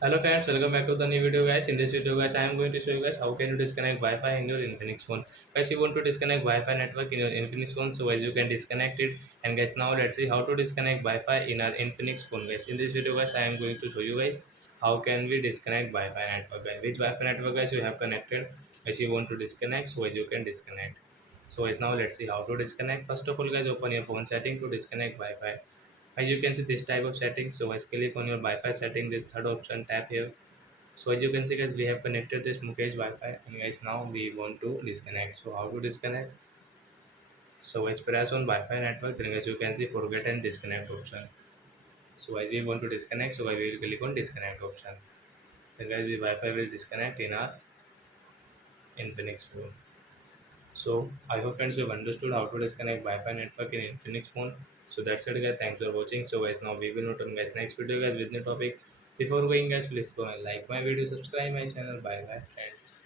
Hello friends, welcome back to the new video guys. In this video guys, I am going to show you guys how can you disconnect Wi-Fi in your Infinix phone. Guys, you want to disconnect Wi-Fi network in your Infinix phone, so as you can disconnect it. And guys, now let's see how to disconnect Wi-Fi in our Infinix phone guys. In this video guys, I am going to show you guys how can we disconnect Wi-Fi network guys. Which Wi-Fi network guys you have connected as you want to disconnect, so as you can disconnect. So as now let's see how to disconnect. First of all guys, open your phone setting to disconnect Wi-Fi. As you can see this type of settings, so as click on your Wi-Fi setting, this third option, tap here. So as you can see guys, we have connected this Mukesh Wi-Fi, and guys now we want to disconnect. So how to disconnect? So as press on Wi-Fi network, then guys you can see forget and disconnect option. So as we want to disconnect, so I will click on disconnect option. Then guys the Wi-Fi will disconnect in our Infinix phone. So I hope friends you have understood how to disconnect Wi-Fi network in Infinix phone. So that's it guys. Thanks for watching. So guys now we will meet on guys next video guys with new topic. Before going guys, please go and like my video, subscribe my channel. Bye bye friends.